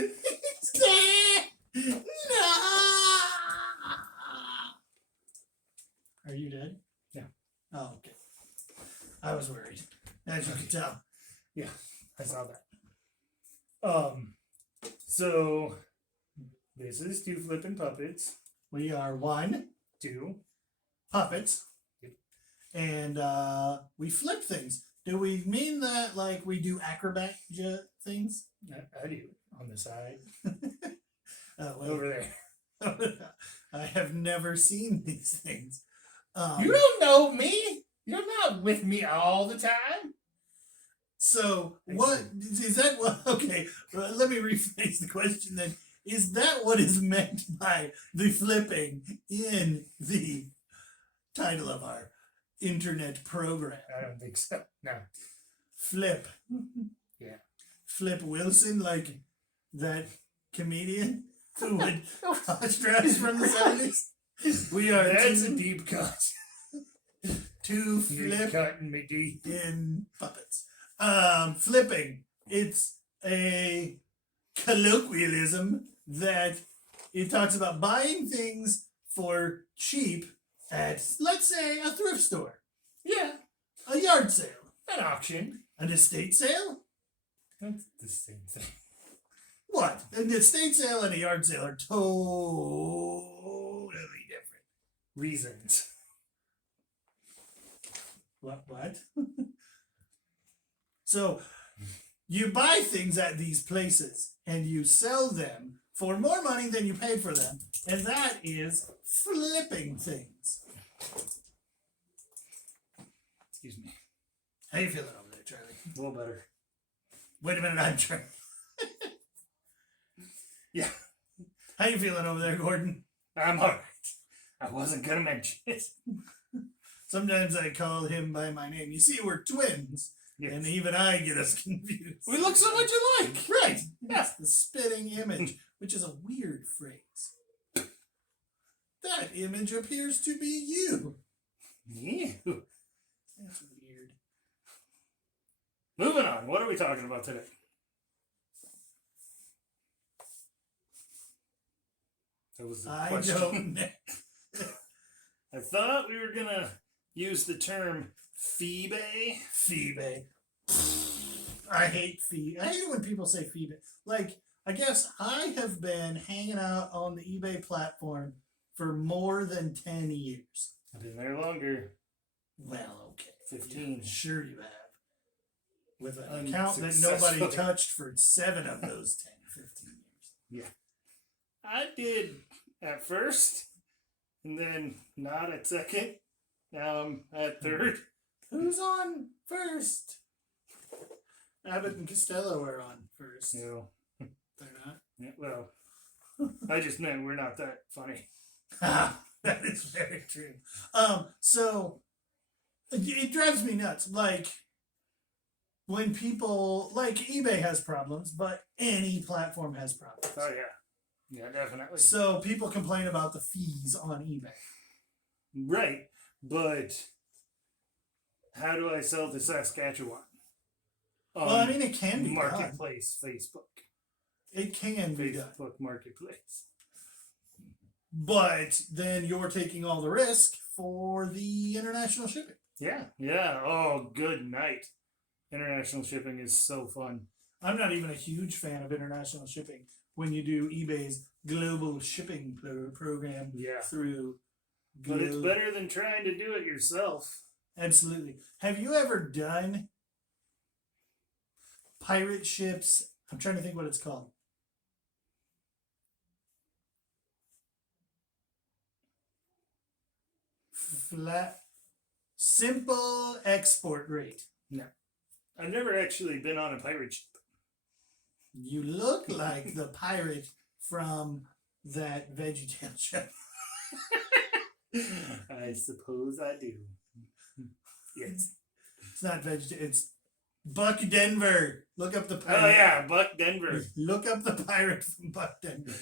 He's dead! No! Are you dead? Yeah. Oh, okay. I was worried, as you can tell. Yeah, I saw that. So this is Two Flippin' Puppets. We are one, Two. puppets, Yep. and we flip things. Do we mean that like we do acrobat things? I do on the side. Well, Over there. I have never seen these things. You don't know me. You're not with me all the time. So what is that? What? Okay, let me rephrase the question then. Is that what is meant by the flipping in the title of our internet program? I don't think so. No. Flip. Yeah. Flip Wilson, like that comedian who would cross-dress from the 70s. We are That's a deep cut. two You're flip cutting me deep. in puppets. Flipping. It's a colloquialism that it talks about buying things for cheap at, let's say, a thrift store, Yeah. a yard sale, An auction. an estate sale. That's the same thing. What? An estate sale and a yard sale are totally different. Reasons. What? So, you buy things at these places and you sell them for more money than you paid for them, and that is flipping things. Excuse me. How you feeling over there, Charlie? A little better. Wait a minute, I'm trying. Yeah. How you feeling over there, Gordon? I'm alright. I wasn't gonna mention it. Sometimes I call him by my name. You see, we're twins, Yes. and even I get us confused. We look so much alike. Right. That's the spitting image, which is a weird phrase. That image appears to be you. Ew. That's weird. Moving on. What are we talking about today? That was the I question. don't know. I thought we were gonna use the term FeeBay. FeeBay. I hate fee. I hate it when people say FeeBay. Like, I guess I have been hanging out on the eBay platform for more than 10 years. I've been there longer. Well, okay. 15. Yeah, sure you have. With an account that nobody Unsuccessfully. touched for 7 of those 10, 15 years. I did at first, and then not at second. Now I'm at third. Who's on first? Abbott and Costello are on first. No. They're not. Yeah, well, I just meant we're not that funny. That is very true. So it drives me nuts. Like when people like eBay has problems, but any platform has problems. Oh yeah. Yeah, definitely. So people complain about the fees on eBay. Right, but how do I sell to Saskatchewan? Well, I mean, it can be done. Marketplace, Facebook. It can be done. Facebook Marketplace. But then you're taking all the risk for the international shipping. Yeah. Oh, good night. International shipping is so fun. I'm not even a huge fan of international shipping when you do eBay's global shipping program Yeah. through. But it's better than trying to do it yourself. Absolutely. Have you ever done pirate ships? I'm trying to think what it's called. Flat, simple export rate. I've never actually been on a pirate ship. You look like the pirate from that VeggieTale show. I suppose I do. Yes. It's not VeggieTale. It's Buck Denver. Look up the pirate. Oh yeah, Buck Denver. Look up the pirate from Buck Denver.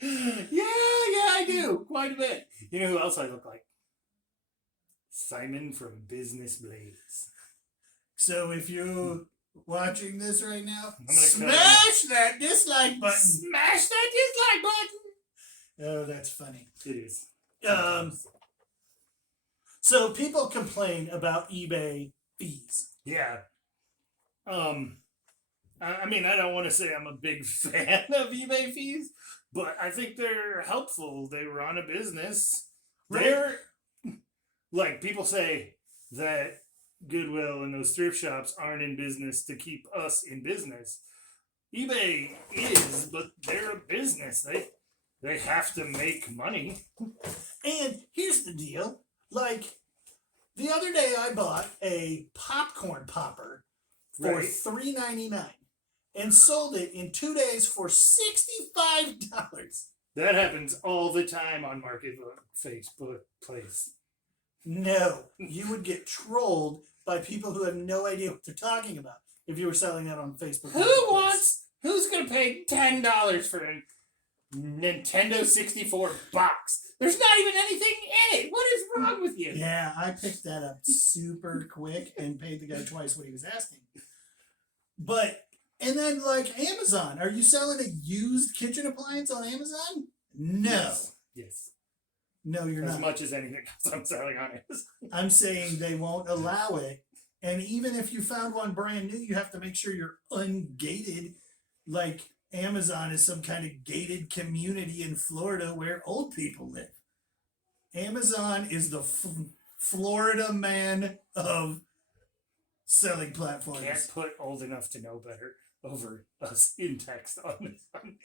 Yeah, I do. Quite a bit. You know who else I look like? Simon from Business Blades. So if you watching this right now, I'm gonna smash that dislike button. Smash that dislike button. Oh, that's funny. It is. So people complain about eBay fees. Yeah. I mean, I don't want to say I'm a big fan of eBay fees, but I think they're helpful. They run a business. Right. They're like people say that Goodwill and those thrift shops aren't in business to keep us in business. eBay is, but they're a business. They have to make money. And here's the deal. Like, the other day I bought a popcorn popper for Right. $3.99 and sold it in 2 days for $65. That happens all the time on Facebook Place. No, you would get trolled by people who have no idea what they're talking about if you were selling that on Facebook. Who's going to pay $10 for a Nintendo 64 box? There's not even anything in it. What is wrong with you? Yeah, I picked that up super quick and paid the guy twice what he was asking. But, and then like Amazon, are you selling a used kitchen appliance on Amazon? No. Yes. No, you're As not. much as anything else I'm selling on Amazon. I'm saying they won't allow it. And even if you found one brand new, you have to make sure you're ungated. Like Amazon is some kind of gated community in Florida where old people live. Amazon is the Florida man of selling platforms. Can't put old enough to know better over us in text on this one.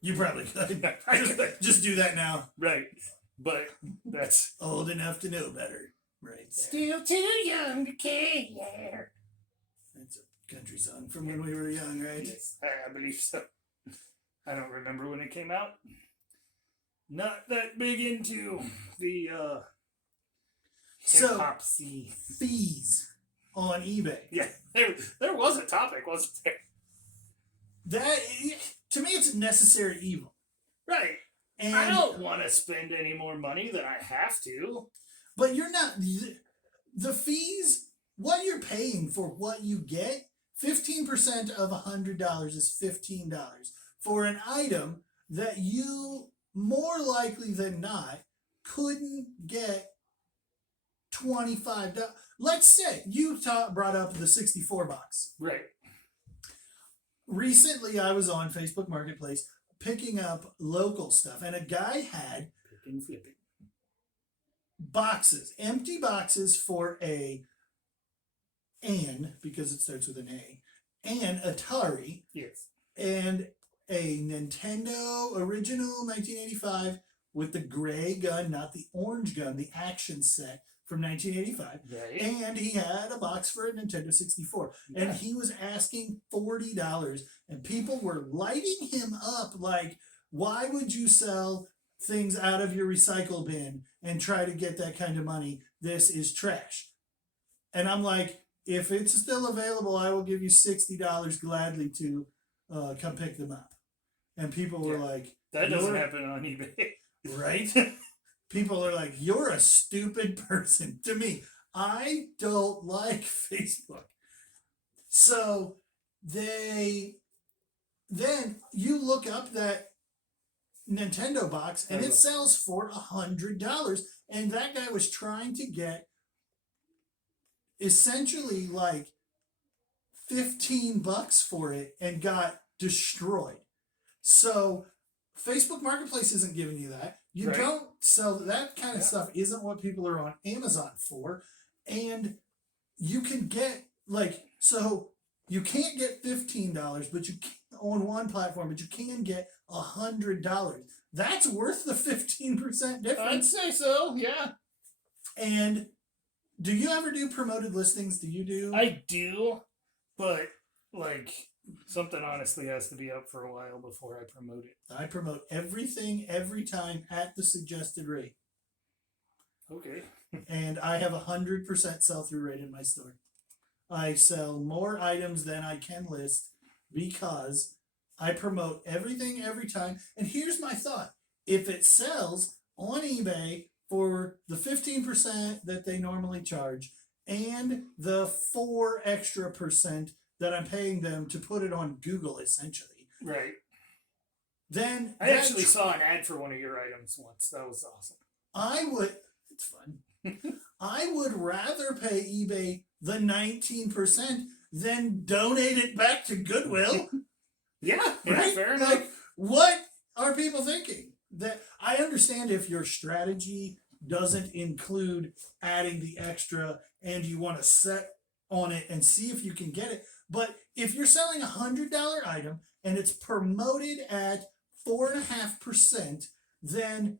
You probably could. I could. Just do that now. Right. But that's Old enough to know better. Right there. still too young to care. That's a country song from when we were young, right? Yes, I believe so. I don't remember when it came out. Not that big into the So, hip-hop scene. fees on eBay. Yeah, there was a topic, wasn't there? That, to me, it's a necessary evil. Right. And, I don't want to spend any more money than I have to. But you're not, the fees, what you're paying for what you get, 15% of $100 is $15 for an item that you, more likely than not, couldn't get $25. Let's say you brought up the 64 box. Right. Recently, I was on Facebook Marketplace picking up local stuff, and a guy had Picking, flipping. boxes, empty boxes for because it starts with an A, and Atari, Yes. and a Nintendo original 1985 with the gray gun, not the orange gun, the action set from 1985. Right. And he had a box for a Nintendo 64. Yeah. And he was asking $40. And people were lighting him up like, why would you sell things out of your recycle bin and try to get that kind of money? This is trash. And I'm like, if it's still available, I will give you $60 gladly to come pick them up. And people were like, That doesn't happen on eBay. right? People are like, you're a stupid person. To me, I don't like Facebook. So then you look up that Nintendo box and it sells for $100. And that guy was trying to get essentially like $15 for it and got destroyed. So Facebook Marketplace isn't giving you that. You Right. don't sell that kind of stuff. Isn't what people are on Amazon for. And you can get so you can't get $15, but you can on one platform, but you can get $100. That's worth the 15% I'd difference. say so, yeah. And do you ever do promoted listings? Do you do? I do, but something honestly has to be up for a while before I promote it. I promote everything every time at the suggested rate. Okay. And I have 100% sell-through rate in my store. I sell more items than I can list because I promote everything every time. And here's my thought. If it sells on eBay for the 15% that they normally charge, and the 4 extra percent that I'm paying them to put it on Google, essentially, Right. then I actually saw an ad for one of your items once. That was awesome. it's fun. I would rather pay eBay the 19% than donate it back to Goodwill. Yeah, Right? fair enough. Like, what are people thinking? That I understand if your strategy doesn't include adding the extra and you want to set on it and see if you can get it. But if you're selling $100 item and it's promoted at 4.5%, then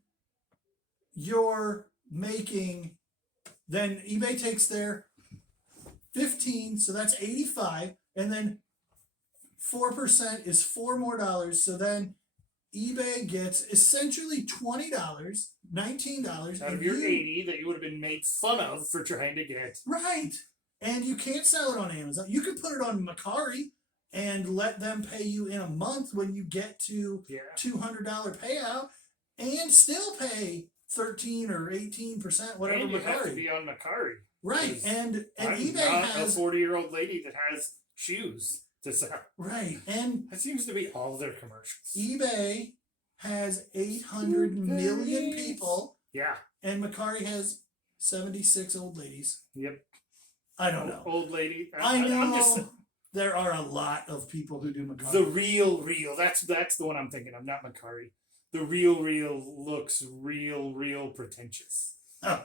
you're making, then eBay takes their 15, so that's 85, and then 4% is $4 more, so then eBay gets essentially $20, $19 Out of your 80 that you would have been made fun of for trying to get. Right. And you can't sell it on Amazon. You could put it on Macari and let them pay you in a month when you get to $200 payout and still pay 13 or 18%, whatever. And you Macari. have to be on Macari. Right. And I'm eBay not has a 40-year-old lady that has shoes to sell. Right. And that seems to be all their commercials. eBay has 800 million people. Yeah. And Macari has 76 old ladies. Yep. I don't know. Old lady. I know. I'm just, there are a lot of people who do Macari. the real. That's the one I'm thinking of, not Macari. The real looks real pretentious. Oh,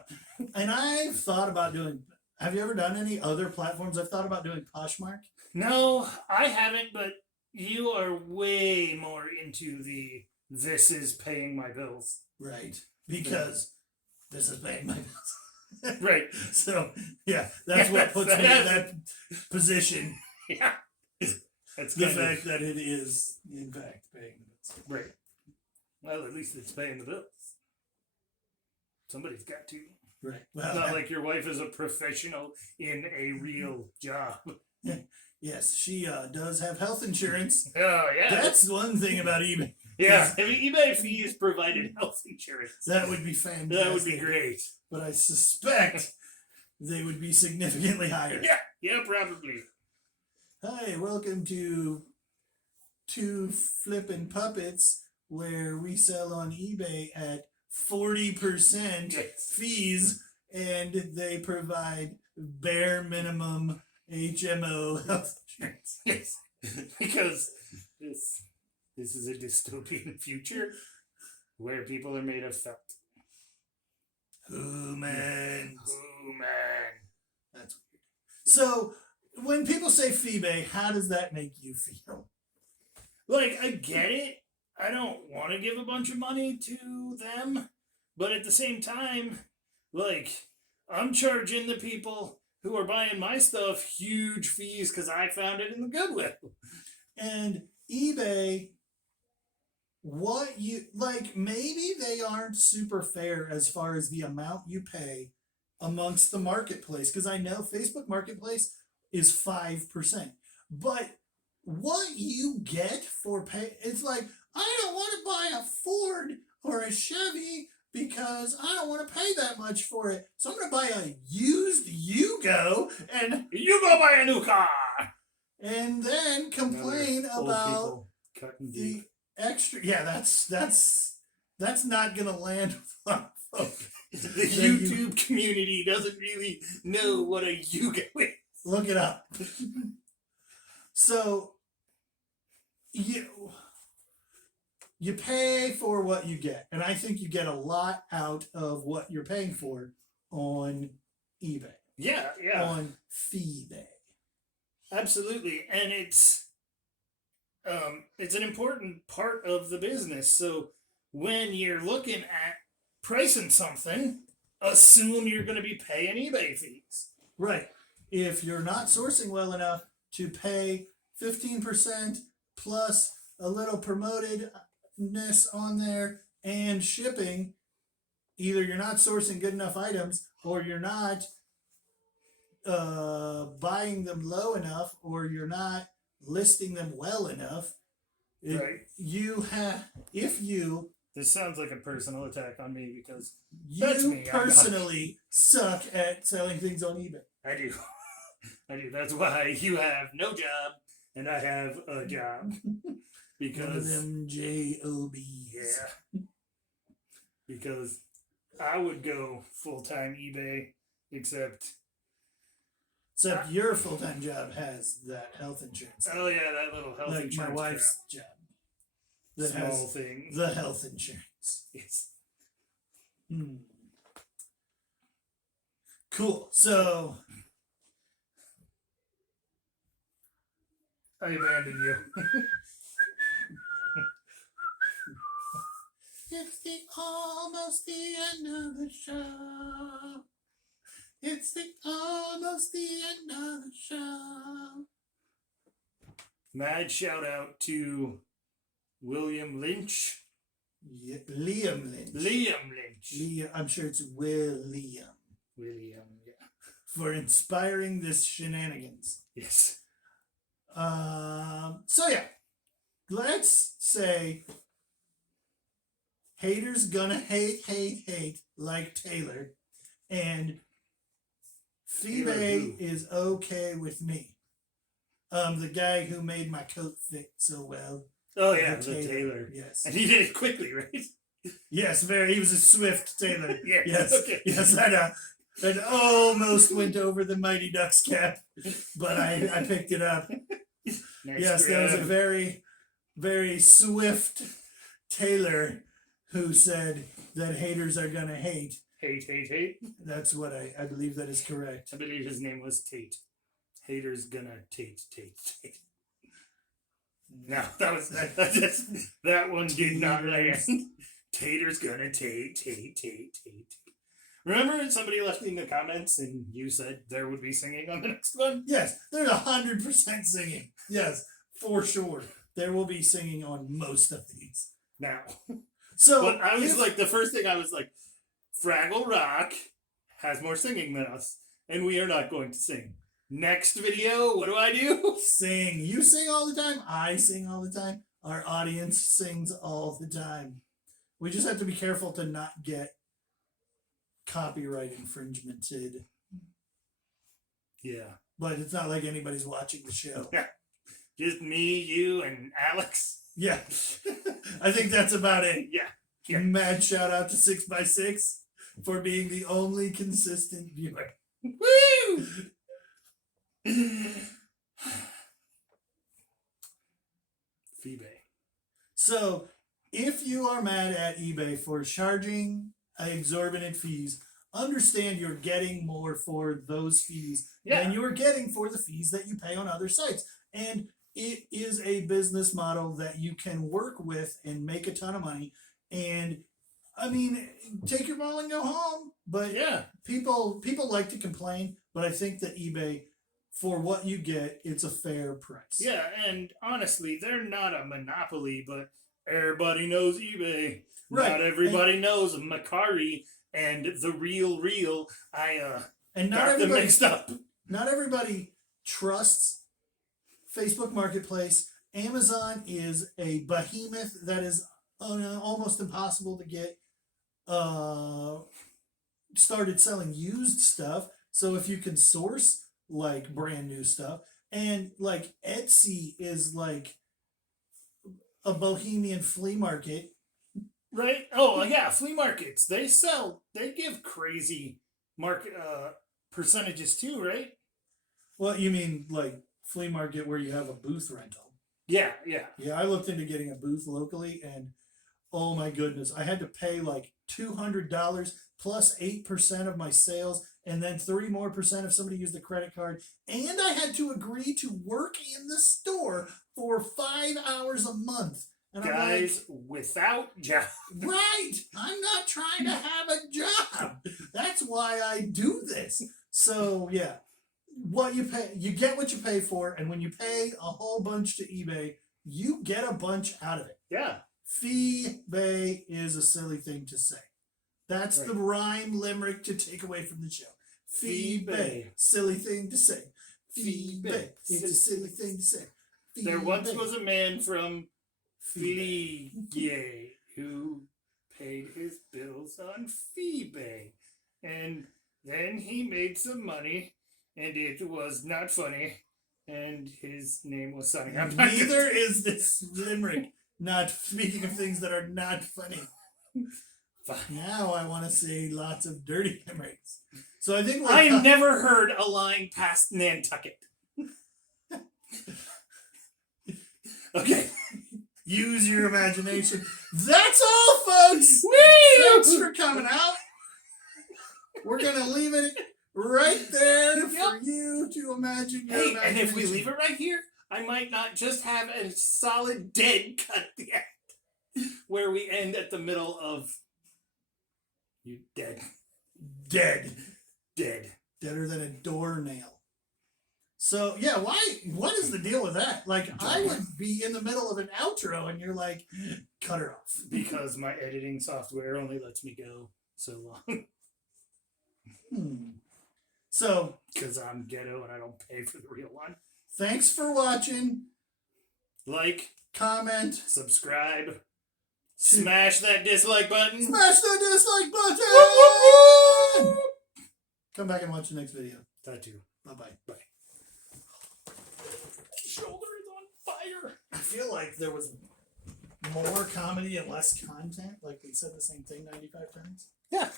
and I've thought about doing. Have you ever done any other platforms? I've thought about doing Poshmark. No, I haven't, but you are way more into the this is paying my bills. Right. Because this is paying my bills. Right. So, yeah, that's what puts me in that position. Yeah. That's the fact that it is, in fact, paying the bills. Right. Well, at least it's paying the bills. Somebody's got to. Right. Well, not like your wife is a professional in a real job. Yes, she does have health insurance. Oh, yeah. That's one thing about eBay. Yeah, if eBay fees provided health insurance. That would be fantastic. That would be great. But I suspect they would be significantly higher. Yeah, probably. Hi, welcome to Two Flippin' Puppets, where we sell on eBay at 40% fees, and they provide bare minimum HMO health insurance. Yes, because this is a dystopian future where people are made of felt. Humans. That's weird. So, when people say FeeBay, how does that make you feel? Like, I get it. I don't want to give a bunch of money to them. But at the same time, like, I'm charging the people who are buying my stuff huge fees because I found it in the Goodwill. And eBay, maybe they aren't super fair as far as the amount you pay amongst the marketplace. Because I know Facebook Marketplace is 5%. But what you get for it's like, I don't want to buy a Ford or a Chevy because I don't want to pay that much for it. So I'm going to buy a used Yugo and you go buy a new car. And then complain about the extra. Yeah, that's not going to land with a lot of folks. The YouTube community doesn't really know what a Yugo is. Look it up. So you pay for what you get, and I think you get a lot out of what you're paying for on eBay. Yeah. On FeeBay. Absolutely, and it's an important part of the business. So when you're looking at pricing something, assume you're going to be paying eBay fees. Right. If you're not sourcing well enough to pay 15% plus a little promotedness on there and shipping, either you're not sourcing good enough items or you're not buying them low enough or you're not listing them well enough. Right. If you This sounds like a personal attack on me because that's You me. personally suck at selling things on eBay. I do. I do. That's why you have no job and I have a job. One of Because them jobs. yeah. Because I would go full-time eBay, except your full-time job has that health insurance. oh yeah, that little health Like insurance my wife's job. That small has thing. the health insurance. Yes. Cool. So I abandoned you. it's almost the end of the show. It's almost the end of the show. Mad shout out to William Lynch. Yeah, Liam Lynch. Liam Lynch. I'm sure it's William. William, yeah. For inspiring this shenanigans. Yes. So yeah, let's say haters gonna hate like Taylor, and FeeBay is okay with me. The guy who made my coat fit so well. Oh yeah, the Taylor. Yes. And he did it quickly, right? Yes, very. He was a swift Taylor. Yeah. Yes. Okay. Yes, that almost went over the Mighty Ducks cap, but I picked it up. Nice Yes, there was a grab. very, very swift Taylor who said that haters are gonna hate. Hate. That's what I believe that is correct. I believe his name was Tate. Haters gonna Tate. No, that one did not land. Tater's gonna Tate. Remember somebody left in the comments and you said there would be singing on the next one? Yes, there's 100% singing. Yes, for sure. There will be singing on most of these. Now. So But I was like, the first thing I was like, Fraggle Rock has more singing than us, and we are not going to sing. Next video, what do? sing. You sing all the time. I sing all the time. Our audience sings all the time. We just have to be careful to not get copyright infringemented. Yeah. But it's not like anybody's watching the show. Yeah. Just me, you, and Alex. Yeah. I think that's about it. Yeah. Mad shout out to 6x6 for being the only consistent viewer. Woo! FeeBay. So, if you are mad at eBay for charging exorbitant fees, understand you're getting more for those fees than you're getting for the fees that you pay on other sites. And it is a business model that you can work with and make a ton of money. And I mean, take your ball and go home. But Yeah. people like to complain, but I think that eBay, for what you get, it's a fair price. Yeah, and honestly, they're not a monopoly, but everybody knows eBay. Right. Not everybody knows Macari and the real. And not got them everybody mixed up. Not everybody trusts Facebook Marketplace. Amazon is a behemoth that is almost impossible to get started selling used stuff. So if you can source like brand new stuff, and like Etsy is like a bohemian flea market. Right? Oh, yeah, flea markets. They give crazy market percentages too, right? Well, you mean like flea market where you have a booth rental? Yeah. Yeah, I looked into getting a booth locally, and oh my goodness, I had to pay like $200 plus 8% of my sales, and then 3% more if somebody used a credit card. And I had to agree to work in the store for 5 hours a month. And Guys without jobs. right, I'm not trying to have a job. That's why I do this. So yeah, what you pay, you get what you pay for, and when you pay a whole bunch to eBay, you get a bunch out of it. Yeah. FeeBay is a silly thing to say. That's Right. the rhyme limerick to take away from the show. FeeBay, FeeBay. silly thing to say. FeeBay, FeeBay. it's a silly thing to say. There once FeeBay. was a man from FeeBay. FeeBay who paid his bills on FeeBay. And then he made some money, and it was not funny, and his name was Sonny. I'm not Neither is this limerick. Not speaking of things that are not funny. Fine. Now I want to say lots of dirty limericks. So I think I never heard a line past Nantucket. Okay. use your imagination. That's all, folks. Whee! Thanks for coming out. We're gonna leave it right there for you to imagine your Hey, and if we imagination. leave it right here, I might not just have a solid dead cut at the end, where we end at the middle of you dead, dead. deader than a doornail. So yeah, why? What is the deal with that? Like, I would be in the middle of an outro, and you're like, cut her off. because my editing software only lets me go so long. So, Because I'm ghetto and I don't pay for the real one. thanks for watching. Like, Comment. subscribe, smash that dislike button. Smash that dislike button. Come back and watch the next video. That too. Bye-bye. Bye. Shoulder is on fire. I feel like there was more comedy and less content. Like, they said the same thing 95 times. Yeah.